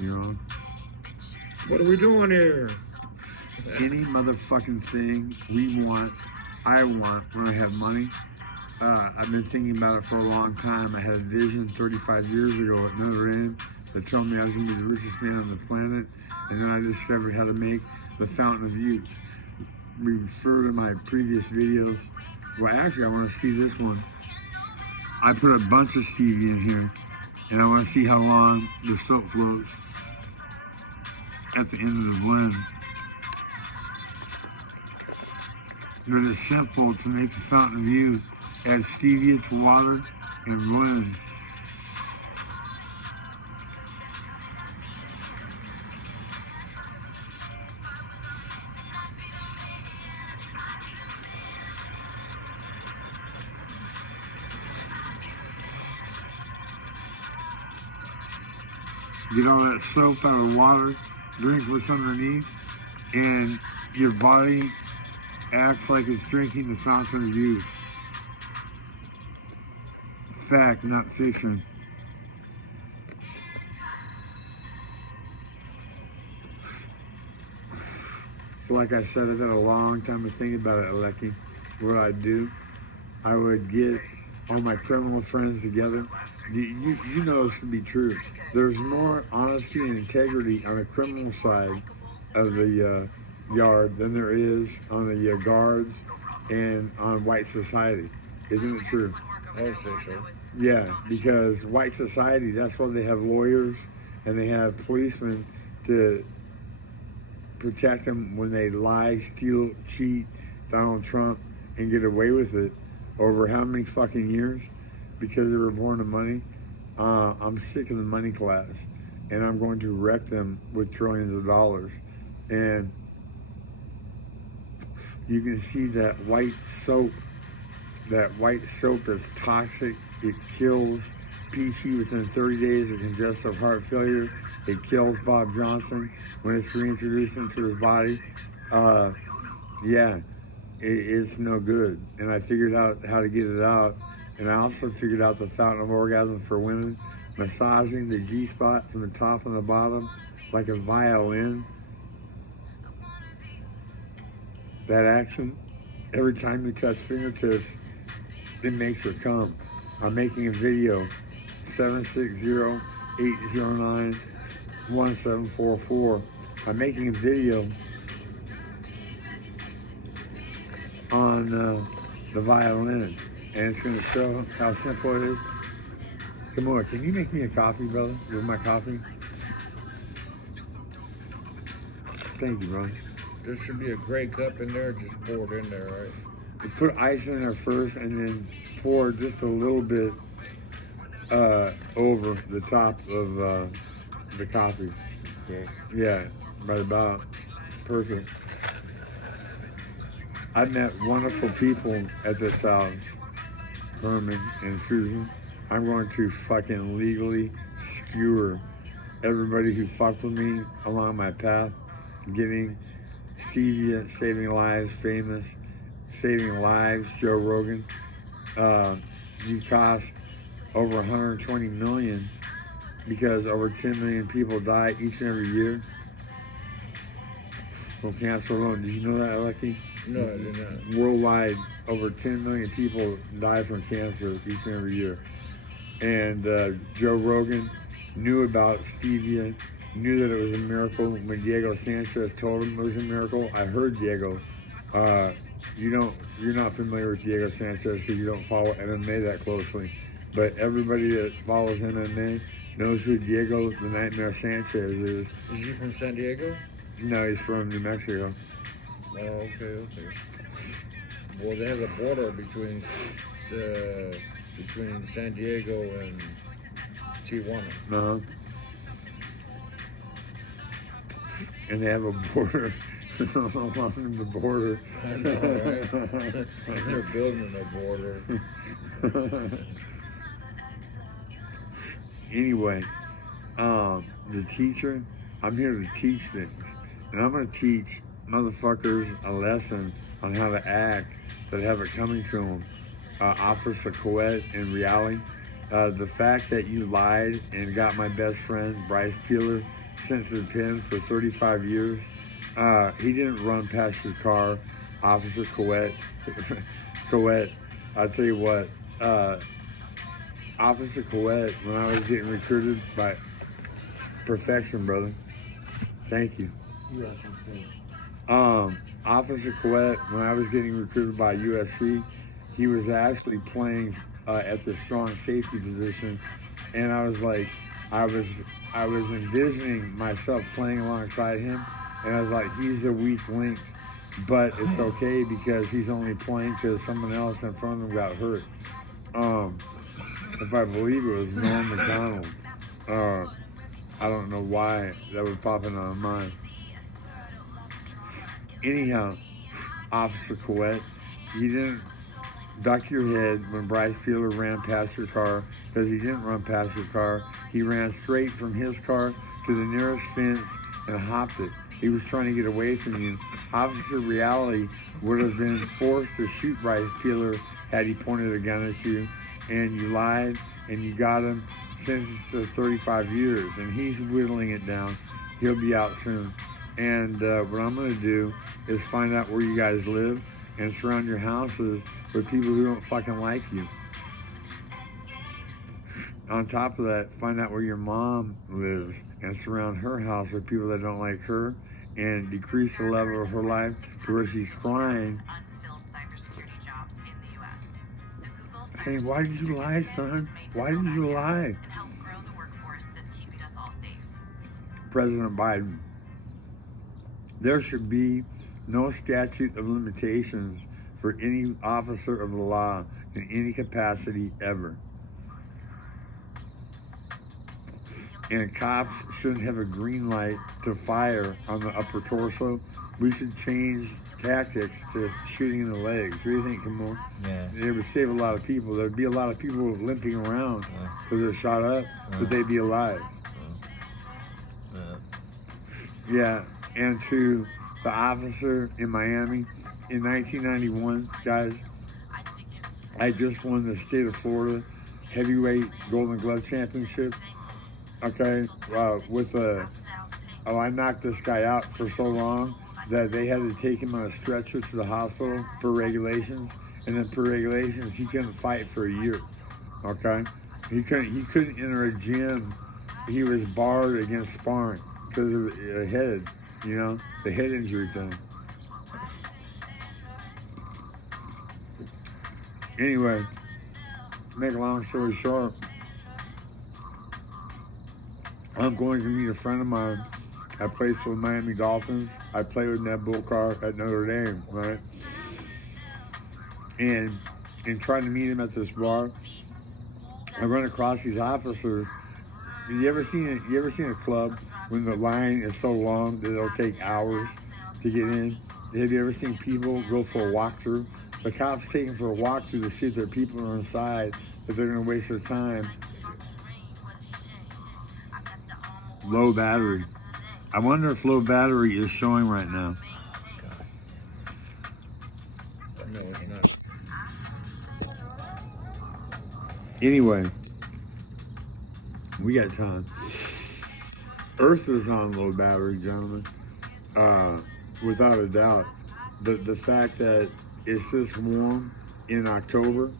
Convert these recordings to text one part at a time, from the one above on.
You know? What are we doing here? Any motherfucking thing I want when I have money. I've been thinking about it for a long time. I had a vision 35 years ago at Notre Dame that told me I was going to be the richest man on the planet, and then I discovered how to make the Fountain of Youth. We refer to my previous videos. Well, actually, I want to see this one. I put a bunch of stevia in here, and I want to see how long the soap floats at the end of the blend. But it's simple to make the Fountain of Youth. Add stevia to water and blend. Get all that soap out of water, drink what's underneath, and your body acts like it's drinking the Fountain of Youth. Fact, not fiction. So like I said, I've had a long time to think about it, Aleki. What I'd do, I would get all my criminal friends together. You know this to be true. There's more honesty and integrity on the criminal side of the yard than there is on the guards and on white society. Isn't it true? I would say so. Yeah, because white society, that's why they have lawyers and they have policemen to protect them when they lie, steal, cheat Donald Trump and get away with it over how many fucking years? Because they were born to money. I'm sick of the money class, and I'm going to wreck them with trillions of dollars. And you can see that white soap is toxic. It kills Peachy within 30 days of congestive heart failure. It kills Bob Johnson when it's reintroduced into his body. It's no good. And I figured out how to get it out. And I also figured out the fountain of orgasm for women, massaging the G-spot from the top and the bottom like a violin. That action, every time you touch fingertips, it makes her come. I'm making a video, 760-809-1744. I'm making a video on the violin, and it's going to show how simple it is. Come on, can you make me a coffee, brother, with my coffee? Thank you, brother. There should be a gray cup in there, just pour it in there, right? You put ice in there first and then pour just a little bit over the top of the coffee. Okay. Yeah, right about. Perfect. I met wonderful people at this house, Herman and Susan. I'm going to fucking legally skewer everybody who fucked with me along my path, getting Stevia, saving lives, famous, saving lives, Joe Rogan. You cost over 120 million because over 10 million people die each and every year from cancer alone. Did you know that, Aleki? No, I did not. Worldwide, over 10 million people die from cancer each and every year. And Joe Rogan knew about Stevia, knew that it was a miracle. When Diego Sanchez told him it was a miracle, I heard Diego. You're not familiar with Diego Sanchez because you don't follow MMA that closely. But everybody that follows MMA knows who Diego the Nightmare Sanchez is. Is he from San Diego? No, he's from New Mexico. Oh, okay. Well, they have a border between San Diego and Tijuana. Uh-huh. And they have a border along the border. I know, right? They're building a border. Anyway, the teacher, I'm here to teach things. And I'm going to teach motherfuckers a lesson on how to act that have it coming to them. Officer Coet in reality, The fact that you lied and got my best friend, Bryce Peeler, sent to the pen for 35 years. He didn't run past your car, Officer Coet. Coet, I'll tell you what, Officer Coet, when I was getting recruited by Perfection, brother. Thank you. Officer Coet, when I was getting recruited by USC, he was actually playing at the strong safety position, and I was like, I was envisioning myself playing alongside him, and I was like, he's a weak link, but it's okay because he's only playing because someone else in front of him got hurt. If I believe it was Norm McDonald. I don't know why that would pop into my mind. Anyhow, Officer Coet, you didn't duck your head when Bryce Peeler ran past your car, because he didn't run past your car. He ran straight from his car to the nearest fence and hopped it. He was trying to get away from you. Officer Reality would have been forced to shoot Bryce Peeler had he pointed a gun at you, and you lied and you got him sentenced to 35 years, and he's whittling it down. He'll be out soon. And what I'm going to do is find out where you guys live and surround your houses with people who don't fucking like you. On top of that, find out where your mom lives and surround her house with people that don't like her, and decrease the level of her life to where she's crying, saying, why did you lie, son? Why did you lie? President Biden, there should be no statute of limitations for any officer of the law in any capacity ever. And cops shouldn't have a green light to fire on the upper torso. We should change tactics to shooting in the legs. What do you think, Kimor? Yeah. It would save a lot of people. There'd be a lot of people limping around because they're shot up, but they'd be alive. Yeah, and to the officer in Miami, in 1991, guys, I just won the state of Florida heavyweight Golden Glove Championship. Okay, I knocked this guy out for so long that they had to take him on a stretcher to the hospital per regulations, and then per regulations he couldn't fight for a year. Okay, he couldn't enter a gym. He was barred against sparring because of the head, the head injury thing. Anyway, make a long story short, I'm going to meet a friend of mine. I played for the Miami Dolphins. I played with Ned Bullcar at Notre Dame, right? And trying to meet him at this bar, I run across these officers. You ever seen a club when the line is so long that it'll take hours to get in? Have you ever seen people go for a walkthrough? The cops take them for a walkthrough to see if their people are inside, if they're going to waste their time. Low battery. I wonder if low battery is showing right now. No, it's not. Anyway, we got time. Earth is on low battery, gentlemen. Without a doubt. The fact that it's this warm in October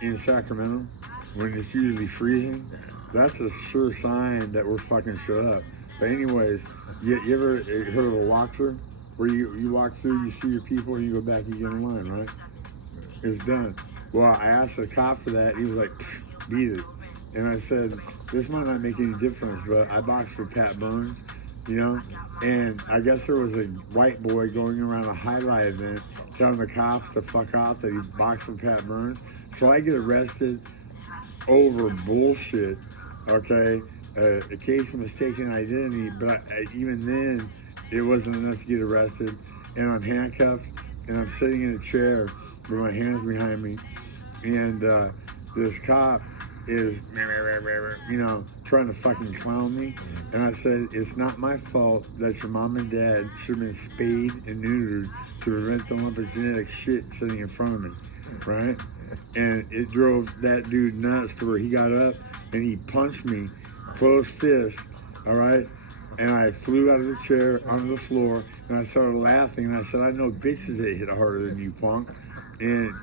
in Sacramento, when it's usually freezing, that's a sure sign that we're fucking shut up. But anyways, you ever heard of a walkthrough? Where you walk through, you see your people, and you go back and get in line, right? It's done. Well, I asked a cop for that, and he was like, beat it. And I said, this might not make any difference, but I boxed for Pat Burns, and I guess there was a white boy going around a highlight event telling the cops to fuck off that he boxed for Pat Burns. So I get arrested over bullshit, okay? A case of mistaken identity, but even then, it wasn't enough to get arrested. And I'm handcuffed, and I'm sitting in a chair with my hands behind me, and this cop is, trying to fucking clown me. And I said, it's not my fault that your mom and dad should have been spayed and neutered to prevent the lump of genetic shit sitting in front of me, right? and it drove that dude nuts to where he got up and he punched me, closed fist, all right? And I flew out of the chair onto the floor, and I started laughing, and I said, I know bitches that hit harder than you, punk. And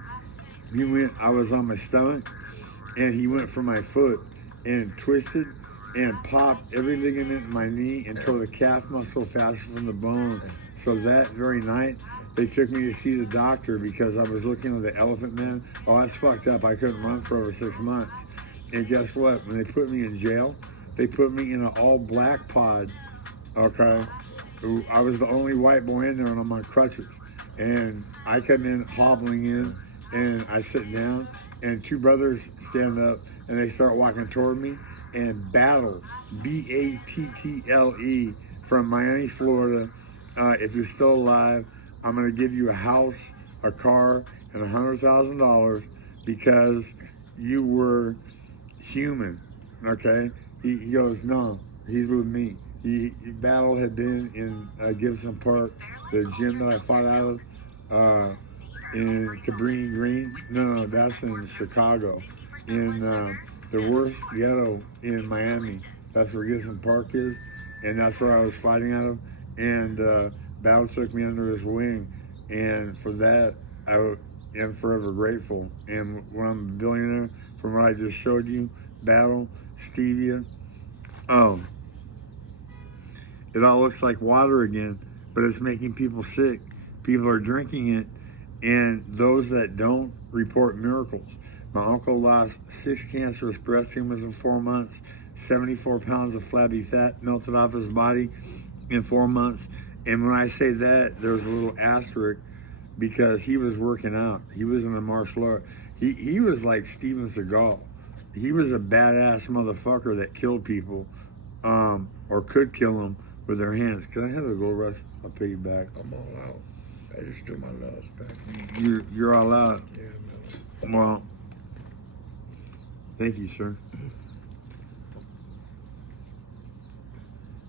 I was on my stomach, and he went for my foot and twisted and popped every ligament in my knee and tore the calf muscle faster from the bone. So that very night, they took me to see the doctor because I was looking at the Elephant Man. Oh, that's fucked up. I couldn't run for over 6 months. And guess what? When they put me in jail, they put me in an all-black pod, okay? I was the only white boy in there, and I'm on crutches. And I come in hobbling in, and I sit down, and two brothers stand up, and they start walking toward me, and Battle, Battle, from Miami, Florida. If you're still alive, I'm going to give you a house, a car, and $100,000 because you were human, okay? He goes, no, he's with me. Battle had been in Gibson Park, the gym that I fought out of, in Cabrini Green. No, that's in Chicago. In the worst ghetto in Miami. That's where Gibson Park is, and that's where I was fighting out of. And Battle took me under his wing, and for that, I am forever grateful. And when I'm a billionaire, from what I just showed you, Battle, Stevia, it all looks like water again, but it's making people sick. People are drinking it, and those that don't report miracles. My uncle lost 6 cancerous breast tumors in 4 months, 74 pounds of flabby fat melted off his body in 4 months. And when I say that, there's a little asterisk because he was working out. He was in a martial art. He was like Steven Seagal. He was a badass motherfucker that killed people, or could kill them with their hands. Can I have a gold rush? I'll pay you back. I'm all out. I just do my last back. You're all out. Yeah, man. Well, thank you, sir.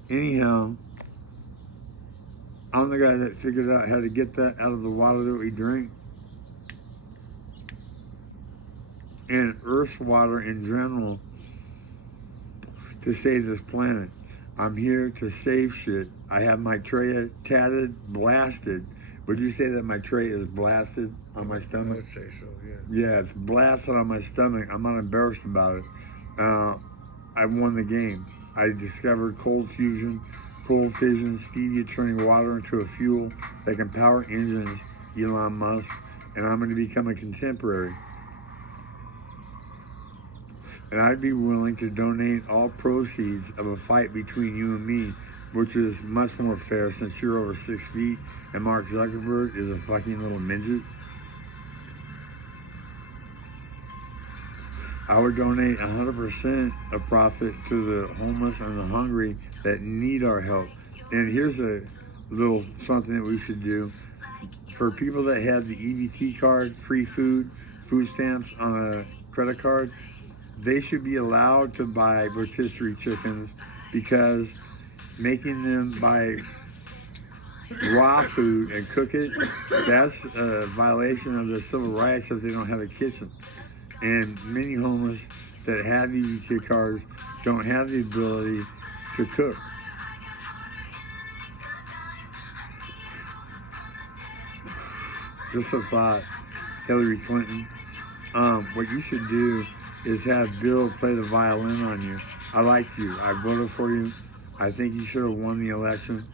Anyhow, I'm the guy that figured out how to get that out of the water that we drink and Earth's water in general to save this planet. I'm here to save shit. I have Maitreya tatted, blasted. Would you say that Maitreya is blasted on my I stomach? would say so, yeah. Yeah, it's blasted on my stomach. I'm not embarrassed about it. I won the game. I discovered cold fission, stevia turning water into a fuel that can power engines, Elon Musk, and I'm going to become a contemporary. And I'd be willing to donate all proceeds of a fight between you and me, which is much more fair since you're over 6 feet and Mark Zuckerberg is a fucking little midget. I would donate 100% of profit to the homeless and the hungry that need our help. And here's a little something that we should do. For people that have the EBT card, free food stamps on a credit card, they should be allowed to buy rotisserie chickens because making them buy raw food and cook it, that's a violation of the civil rights if they don't have a kitchen. And many homeless that have EBT cards don't have the ability to cook. Just a thought, Hillary Clinton. What you should do is have Bill play the violin on you. I liked you. I voted for you. I think you should have won the election.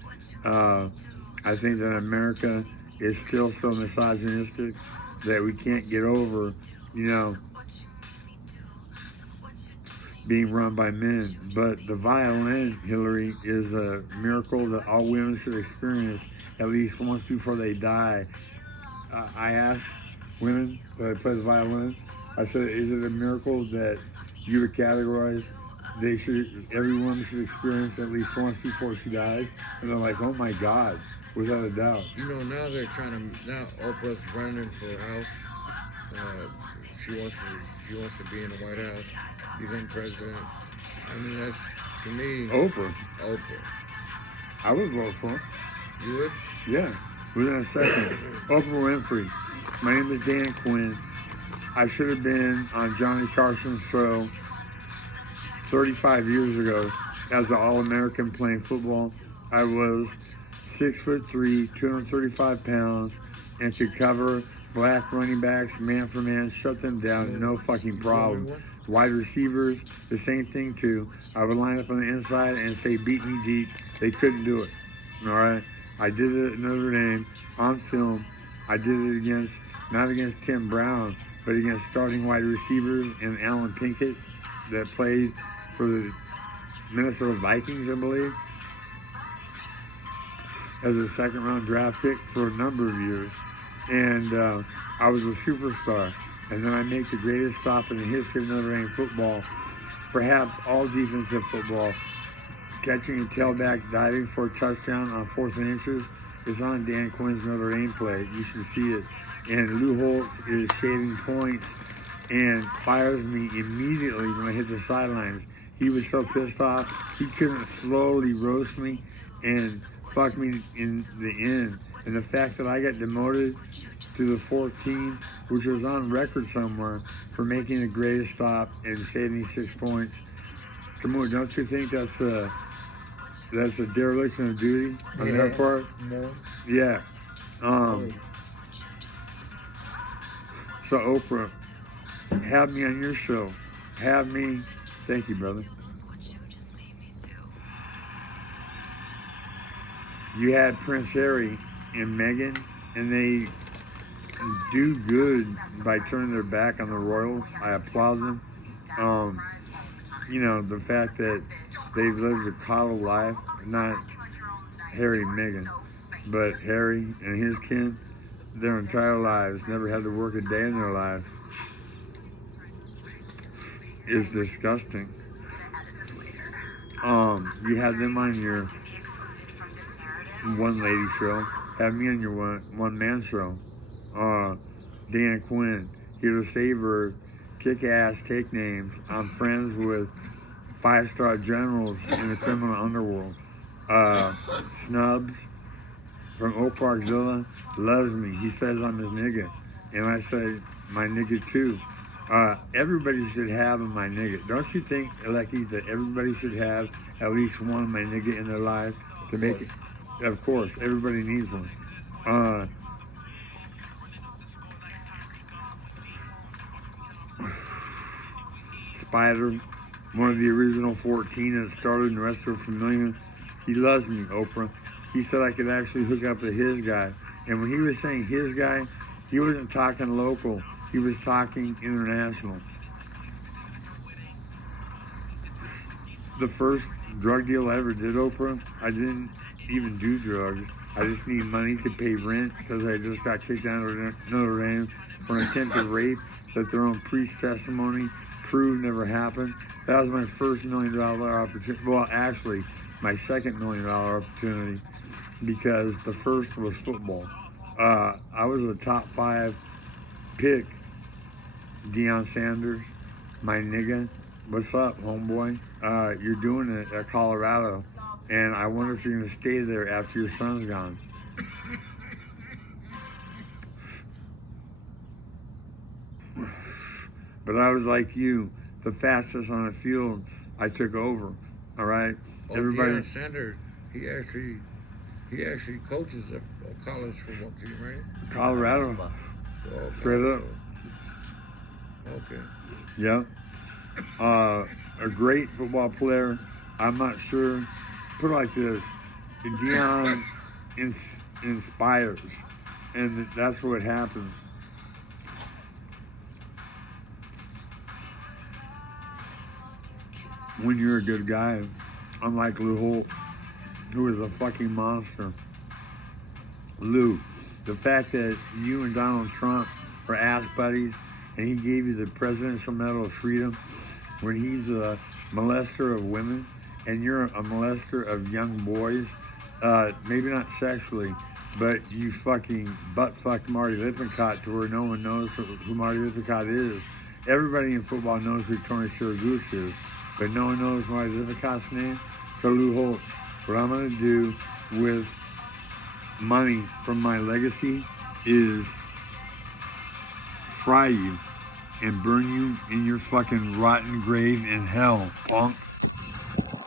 I think that America is still so misogynistic that we can't get over, being run by men. But the violin, Hillary, is a miracle that all women should experience at least once before they die. I asked women that play the violin, I said, is it a miracle that you would categorize every woman should experience at least once before she dies? And they're like, oh my God, without a doubt. Now they're now Oprah's running for House. She wants to be in the White House, become president. I mean, that's, to me... Oprah. Oprah. I would vote for her. You would? Yeah, within a second. Oprah Winfrey. My name is Dan Quinn. I should have been on Johnny Carson's show 35 years ago as an All-American playing football. I was 6'3", 235 pounds, and could cover black running backs man for man, shut them down, no fucking problem. Wide receivers, the same thing too. I would line up on the inside and say, beat me deep. They couldn't do it. All right? I did it at Notre Dame on film. I did it against, not against Tim Brown, but against starting wide receivers and Alan Pinkett that played for the Minnesota Vikings, I believe, as a second-round draft pick for a number of years. And I was a superstar. And then I make the greatest stop in the history of Notre Dame football, perhaps all defensive football, catching a tailback diving for a touchdown on 4th and inches. It's on Dan Quinn's Notre Dame play. You should see it. And Lou Holtz is shaving points and fires me immediately when I hit the sidelines. He was so pissed off, he couldn't slowly roast me and fuck me in the end. And the fact that I got demoted to the 4th team, which was on record somewhere, for making the greatest stop and saving 6 points. Come on, don't you think that's a dereliction of duty on their part? No. Yeah. So Oprah, have me on your show. Have me. Thank you, brother. You had Prince Harry and Meghan, and they do good by turning their back on the royals. I applaud them. You know, the fact that they've lived a coddled life, not Harry and Meghan, but Harry and his kin, their entire lives, never had to work a day in their life, is disgusting. You had them on your one lady show, have me on your one man show. Dan Quinn, here to save her, kick ass, take names. I'm friends with 5-star generals in the criminal underworld. Snubs from Oak Parkzilla loves me. He says I'm his nigga, and I say my nigga too. Everybody should have a my nigga. Don't you think, Lecky, that everybody should have at least one my nigga in their life to make it? Of course, everybody needs one. Spider, one of the original 14 that started and the rest are familiar. He loves me, Oprah. He said I could actually hook up with his guy. And when he was saying his guy, he wasn't talking local. He was talking international. The first drug deal I ever did, Oprah, I didn't even do drugs. I just need money to pay rent because I just got kicked out of Notre Dame for an attempted rape that their own priest testimony proved never happened. That was my first $1 million opportunity. Well, actually, my second $1 million opportunity, because the first was football. I was a top 5 pick. Deion Sanders, my nigga. What's up, homeboy? You're doing it at Colorado, and I wonder if you're going to stay there after your son's gone. But I was like you, the fastest on the field. I took over. All right, everybody. Deion Sanders, he actually coaches a college football team, right? Colorado. Oh, Straight up. Okay. Yeah. A great football player. I'm not sure. Put it like this: Deion inspires, and that's what happens. When you're a good guy, unlike Lou Holtz, who is a fucking monster. Lou, the fact that you and Donald Trump are ass buddies, and he gave you the Presidential Medal of Freedom when he's a molester of women, and you're a molester of young boys, maybe not sexually, but you fucking butt-fucked Marty Lippincott to where no one knows who Marty Lippincott is. Everybody in football knows who Tony Siragusa is, but no one knows Marty Lippincott's name. So Lou Holtz, what I'm going to do with money from my legacy is fry you and burn you in your fucking rotten grave in hell, punk.